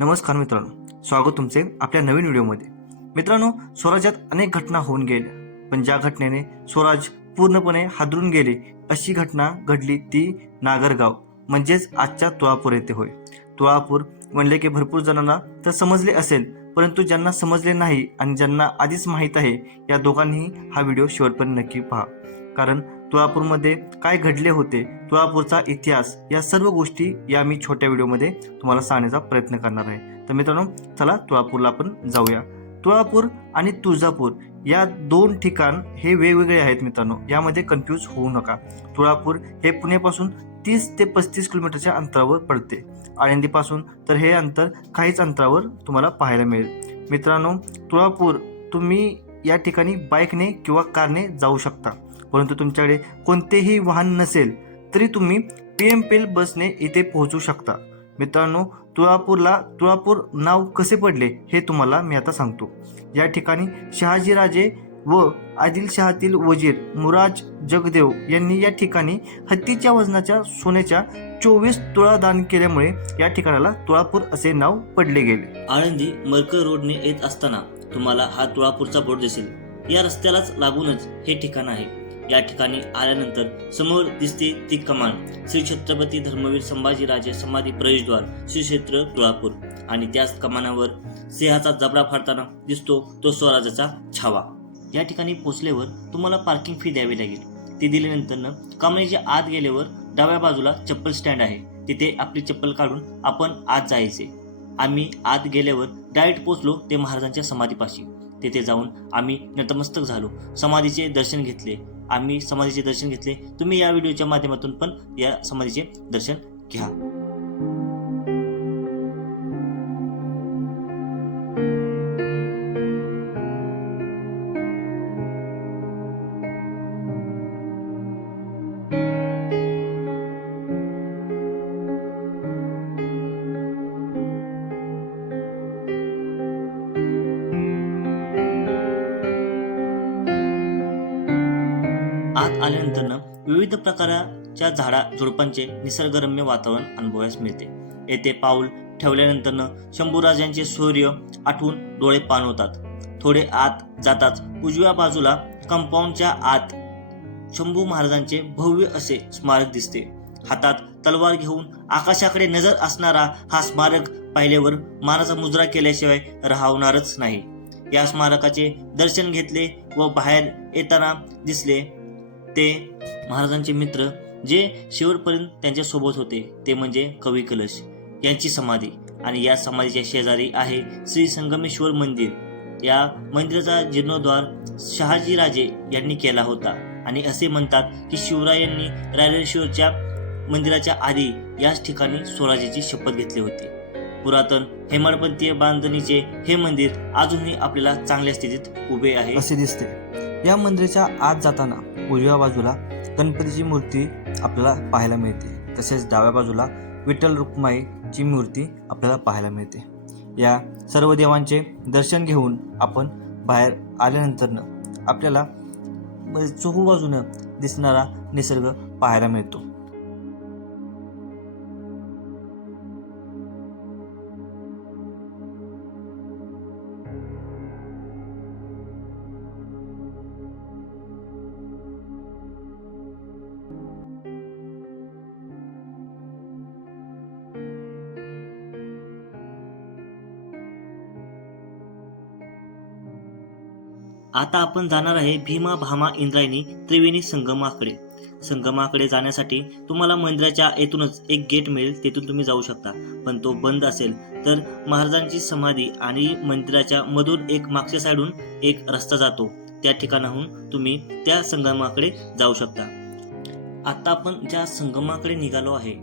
नमस्कार मित्रांनो. स्वागत तुमचे आपल्या नवीन व्हिडिओमध्ये. मित्रांनो स्वराज्यात अनेक घटना होऊन गेल्या. पण ज्या घटनेने स्वराज पूर्णपणे हादरून गेले अशी घटना घडली ती नागरगाव म्हणजेच आजच्या तुळापूर येथे होय. तुळापूर म्हणले की भरपूर जणांना तर समजले असेल परंतु ज्यांना समजले नाही आणि ज्यांना आधीच माहीत आहे या दोघांनीही हा व्हिडिओ शेवटपर्यंत नक्की पहा. कारण तुळापूरमध्ये काय घडले होते तुळापूरचा इतिहास या सर्व गोष्टी या मी छोट्या व्हिडिओमध्ये तुम्हाला सांगण्याचा प्रयत्न करणार आहे. तर मित्रांनो चला तुळापूरला आपण जाऊया. तुळापूर आणि तुळजापूर या दोन ठिकाण हे वेगवेगळे आहेत मित्रांनो. यामध्ये कन्फ्यूज होऊ नका. तुळापूर हे पुणेपासून तीस ते पस्तीस किलोमीटरच्या अंतरावर पडते. आळंदीपासून तर हे अंतर काहीच अंतरावर तुम्हाला पाहायला मिळेल. मित्रांनो तुळापूर तुम्ही या ठिकाणी बाईकने किंवा कारने जाऊ शकता. परंतु तुमच्याकडे कोणतेही वाहन नसेल तरी तुम्ही पी एम पी एल बसने इथे पोहोचू शकता. मित्रांनो तुळापूरला तुळापूर नाव कसे पडले हे तुम्हाला मी आता सांगतो. या ठिकाणी शहाजीराजे व आदिलशहातील वजीर मुराज जगदेव यांनी या ठिकाणी हत्तीच्या वजनाच्या सोन्याच्या चोवीस तुळा दान केल्यामुळे या ठिकाणाला तुळापूर असे नाव पडले गेले. आळंदी मरकर रोडने येत असताना तुम्हाला हा तुळापूरचा बोर्ड दिसेल. या रस्त्यालाच लागूनच हे ठिकाण आहे. या ठिकाणी आल्यानंतर समोर दिसते ती कमान श्री छत्रपती धर्मवीर संभाजीराजे समाधी प्रवेशद्वार श्री क्षेत्र तुळापूर. आणि त्याच कमानावर सिंहाचा जबडा फाडताना दिसतो तो स्वराजाचा छावा. या ठिकाणी पोचल्यावर तुम्हाला पार्किंग फी द्यावी लागेल. ती दिल्यानंतर कमानीच्या आत गेल्यावर डाव्या बाजूला चप्पल स्टँड आहे. तिथे आपली चप्पल काढून आपण आत जायचे. आम्ही आत गेल्यावर डायरेक्ट पोचलो ते महाराजांच्या समाधीपाशी. तेथे जाऊन आम्ही नतमस्तक झालो. समाधीचे दर्शन घेतले. आम्ही समाधीचे दर्शन घेतले. तुम्ही या व्हिडिओच्या माध्यमातून पण या समाधीचे दर्शन घ्या. आत आल्यानंतर विविध प्रकारच्या झाडा झुडपांचे निसर्गरम्य वातावरण अनुभवायला मिळते. येथे पाऊल ठेवल्यानंतर शंभूराजांचे सूर्य आठवून डोळे पाणवतात थोडे आत जाताच उजव्या बाजूला कंपाऊंडच्या आत शंभू महाराजांचे भव्य असे स्मारक दिसते. हातात तलवार घेऊन आकाशाकडे नजर असणारा हा स्मारक पाहिल्यावर महाराजा मुजरा केल्याशिवाय राहणारच नाही. या स्मारकाचे दर्शन घेतले व बाहेर येताना दिसले ते महाराजांचे मित्र जे शेवटपर्यंत त्यांच्यासोबत होते ते म्हणजे कवी कलश यांची समाधी. आणि या समाधीच्या शेजारी आहे श्री संगमेश्वर मंदिर. या मंदिराचा जीर्णोद्वार शहाजीराजे यांनी केला होता. आणि असे म्हणतात की शिवरायांनी रायरेश्वरच्या मंदिराच्या आधी याच ठिकाणी स्वराज्याची शपथ घेतली होती. पुरातन हेमाडपंथीय बांधणीचे हे मंदिर अजूनही आपल्याला चांगल्या स्थितीत उभे आहे. असे दिसते. या मंदिराच्या आत जाताना उजव्या बाजूला गणपतीची मूर्ती आपल्याला पाहायला मिळते. तसेच डाव्या बाजूला विठ्ठल रुक्माईची मूर्ती आपल्याला पाहायला मिळते. या सर्व देवांचे दर्शन घेऊन आपण बाहेर आल्यानंतरनं आपल्याला चोहूबाजूनं दिसणारा निसर्ग पाहायला मिळतो. आता आपण जाणार आहे भीमा भामा इंद्रायणी त्रिवेणी संगमाकडे. संगमाकडे जाण्यासाठी तुम्हाला मंदिराच्या येथूनच एक गेट मिळेल तेथून तुम्ही जाऊ शकता. पण तो बंद असेल तर महाराजांची समाधी आणि मंदिराच्या मधून एक मागच्या साईडून एक रस्ता जातो. त्या ठिकाणाहून तुम्ही त्या संगमाकडे जाऊ शकता. आता आपण ज्या संगमाकडे निघालो आहे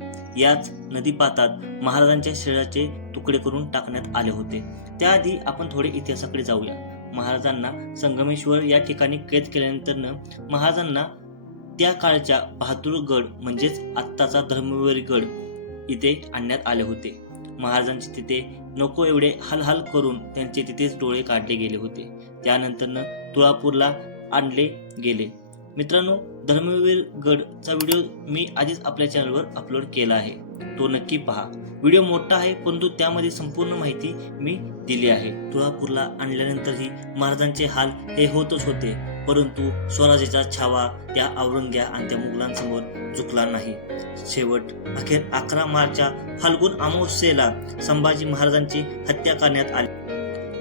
याच नदीपातात महाराजांच्या शरीराचे तुकडे करून टाकण्यात आले होते. त्याआधी आपण थोडे इतिहासाकडे जाऊया. महाराजांना संगमेश्वर या ठिकाणी कैद केल्यानंतर महाराजांना त्या काळच्या बहादूरगड म्हणजेच आत्ताचा धर्मवीर गड इथे आणण्यात आले होते. महाराजांचे तिथे नको एवढे हलहल करून त्यांचे तिथेच डोळे काढले गेले होते. त्यानंतर तुळापूरला आणले गेले. मित्रांनो धर्मवीर गडचा व्हिडिओ मी आधीच आपल्या चॅनलवर अपलोड केला आहे. तो नक्की पहा. व्हिडिओ मोठा आहे परंतु त्यामध्ये संपूर्ण माहिती मी दिली आहे. तुळापूरला आणल्यानंतरही महाराजांचे हाल हे होतच होते परंतु स्वराज्याचा छावा त्या औरंग्या आणि त्या मुघलांसमोर चुकला नाही. शेवट अखेर अकरा मार्चच्या फाल्गुन अमावस्येला संभाजी महाराजांची हत्या करण्यात आली.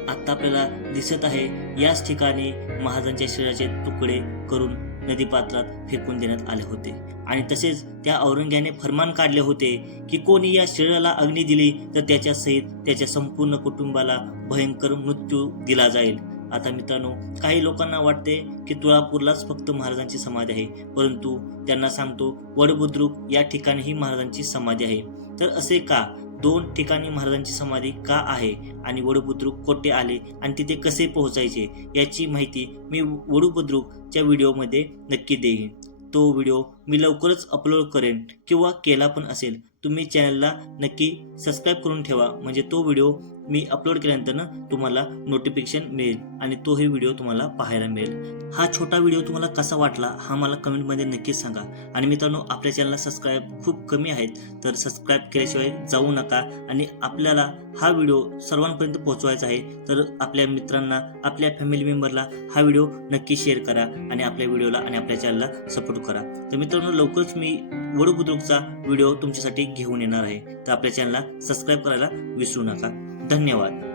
आता आपल्याला दिसत आहे याच ठिकाणी महाराजांच्या शरीराचे तुकडे करून नदीपात्रात फेकून देण्यात आले होते. आणि तसेच त्या औरंग्याने फरमान काढले होते की कोणी या शरीराला अग्नी दिली तर त्याच्या सहित त्याच्या संपूर्ण कुटुंबाला भयंकर मृत्यू दिला जाईल. आता मित्रांनो काही लोकांना वाटते की तुळापूरलाच फक्त महाराजांची समाधी आहे परंतु त्यांना सांगतो वडबुद्रुक या ठिकाणीही महाराजांची समाधी आहे. तर असे का? दोन ठिकाणी महाराजांची समाधी का आहे आणि वडुबुद्रुक कोठे आले आणि तिथे कसे पोहोचायचे याची माहिती मी वडुबुद्रुकच्या व्हिडिओमध्ये नक्की देईन. तो व्हिडिओ मी लवकरच अपलोड करेन किंवा केला पण असेल तुम्ही चॅनलला नक्की सबस्क्राईब करून ठेवा. म्हणजे तो व्हिडिओ मी अपलोड केल्यानंतरनं तुम्हाला नोटिफिकेशन मिळेल आणि तोही व्हिडिओ तुम्हाला पाहायला मिळेल. हा छोटा व्हिडिओ तुम्हाला कसा वाटला हा मला कमेंटमध्ये नक्कीच सांगा. आणि मित्रांनो आपल्या चॅनलला सबस्क्राईब खूप कमी आहेत तर सबस्क्राईब केल्याशिवाय जाऊ नका. आणि आपल्याला हा व्हिडिओ सर्वांपर्यंत पोहोचवायचा आहे तर आपल्या मित्रांना आपल्या फॅमिली मेंबरला हा व्हिडिओ नक्की शेअर करा आणि आपल्या व्हिडिओला आणि आपल्या चॅनलला सपोर्ट करा. तर मित्रांनो लवकरच मी वडुबुद्रुकचा व्हिडिओ तुमच्यासाठी घेऊन येणार आहे. तर आपल्या चॅनलला सबस्क्राईब करायला विसरू नका. धन्यवाद.